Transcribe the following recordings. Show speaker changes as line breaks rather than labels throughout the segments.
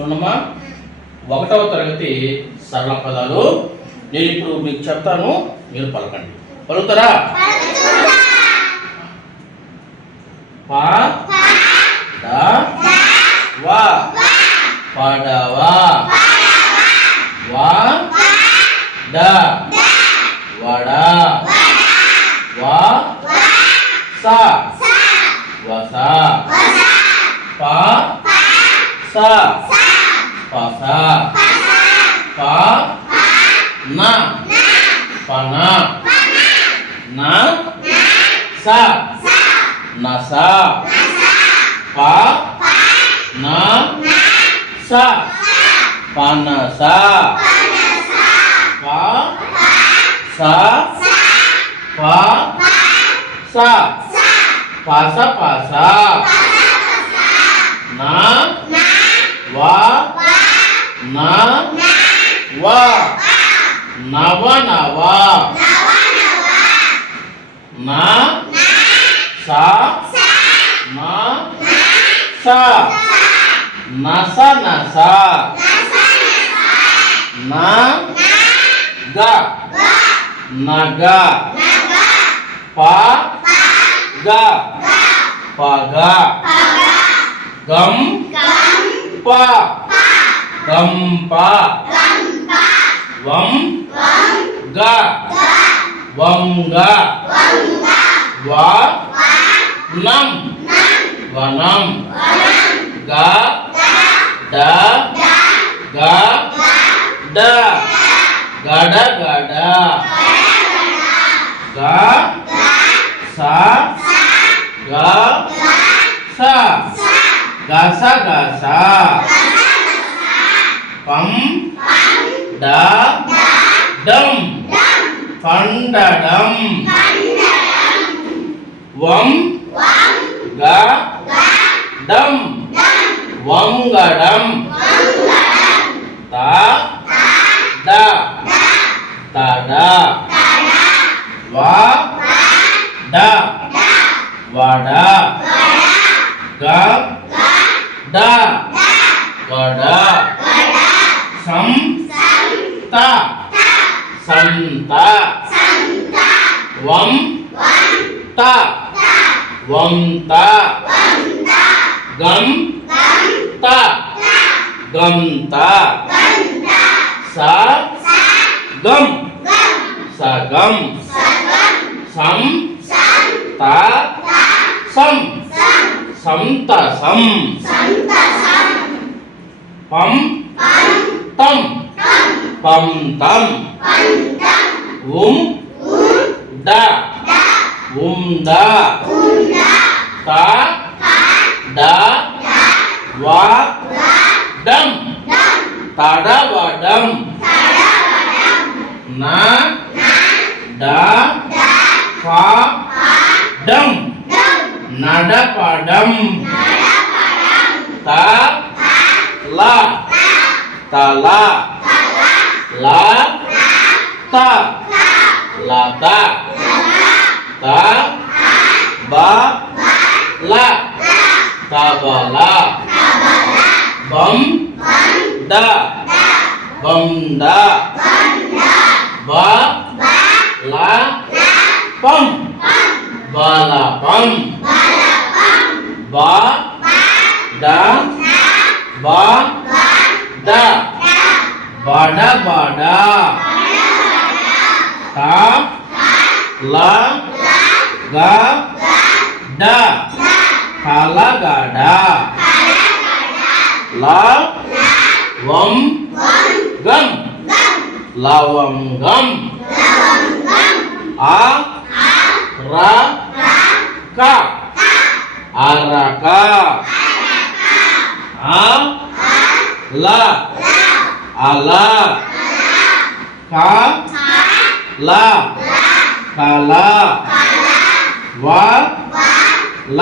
చూడమ్మా. ఒకటవ తరగతి సరళ పదాలు. నేను ఇప్పుడు మీకు చెప్తాను మీరు పలకండి. పలుకుతారా? పా డా వా. పడవా. వా డా. Pana. Pana. Na. Na. Sa. Sa. Nasa. Nasa. Pa. Pa. Na. Na. Sa. Sa. Panasa. Panasa. Pa. Pa. Sa. Sa. Pa. Pa. Sa. Sa. Pasa pasa. Pasa pasa. Na. Na. Wa. Wa. Na. Na. Wa. Wa. నవ నవ నా సా నా సా నస నస నా గ నగ పా గ పగ గం ప గంప వం Vâng. ग vòng ga. Quá năm. và năm. Ga. Da ga. Da ga da ga da ga sa. Ga. Sa. Ga sa ga sa. Phẩm da డం పండడం. వం గ డం వంగడం. త. డ తడ వా. డ వడ. గ. డ గడ సం. త. సంత. వం. త. వంత. గం. త. గంత. స. గం. సగం. సం. త. సం. సంతసం. పం. తం. పంతం. um. Da. Um ta. Da. Wa. Dam. Ta wa dam. Na. Da. Fa. Dam. Nada padam ta. La. Ta la. La. Ta. là ta. Ta. Ba. La. Ta ba la. Bấm. Da bấm da లవంగం ఆ ర క అరక ఆ ల అల క ల కల వ ల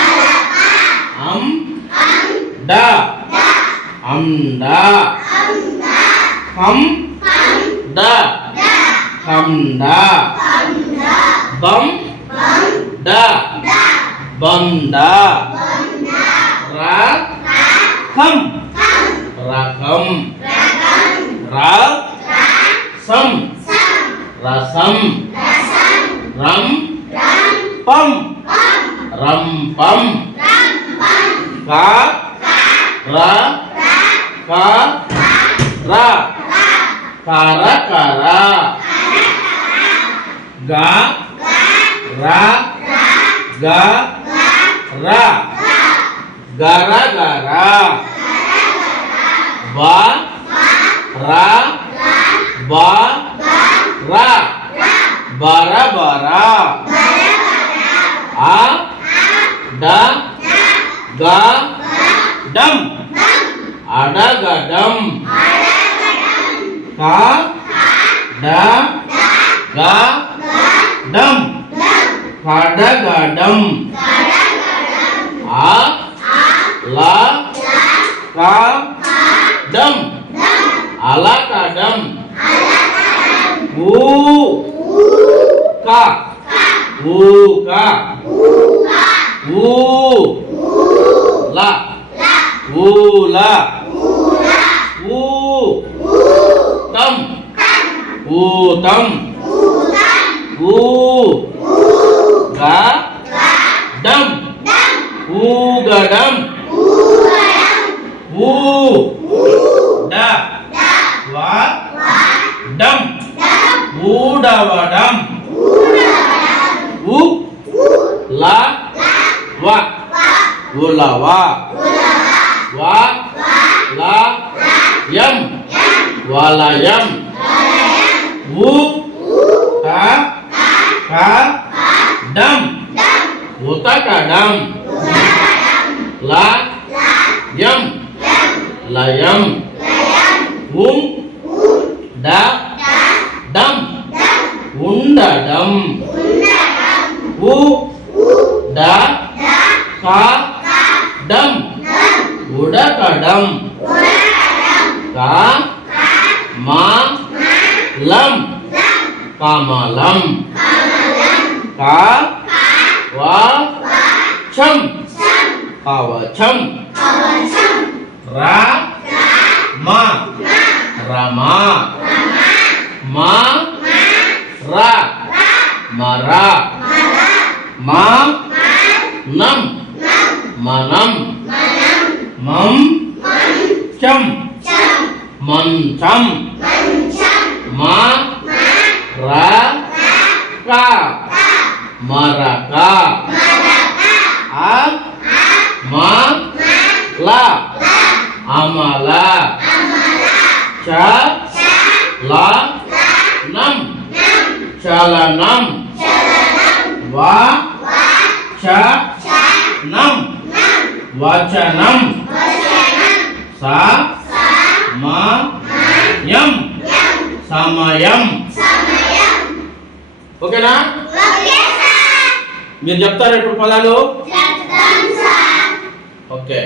అం డ అండ హం డ హండ బం డ బంద రా ఖం రకం రా సం రసం రం పం రం పం কা ra. কা ra. Kara kara ga. Ra. Ga. Ra. Gara gara ba. Ra. Ba. Ra. Bara bara a. Da. గ డం. అడగడం. క డ గ డం. కడగడం. ఆ ల కా ஊல ஊ தம் ஊதம். ஊ க டம். ஊகடம். ஊ. ட. வ. டம். ஊடவடம். ஊ. ல. வ. உலவா. வலயம். உ டம். உதகடம். ல யம். லயம் உம் ட டம். உண்டடம். உ ட கா டம். உடகடம். கா మా లం. కమలం క వ చం కవచం రా. మా. రమా మా. రా. మర మా. నం. మనం. మం. చం. మంచం. Ma, Ma. Ra, Ka. Maraka. Ak. Ma. La. Amala. Ca. La. La. Nam. Nam. cha nam wa cha Ca. Nam. Wacanam. Sa. Ma. Yam. సమయం. ఓకేనా? మీరు చెప్తారా ఇప్పుడు పదాలు ఓకే.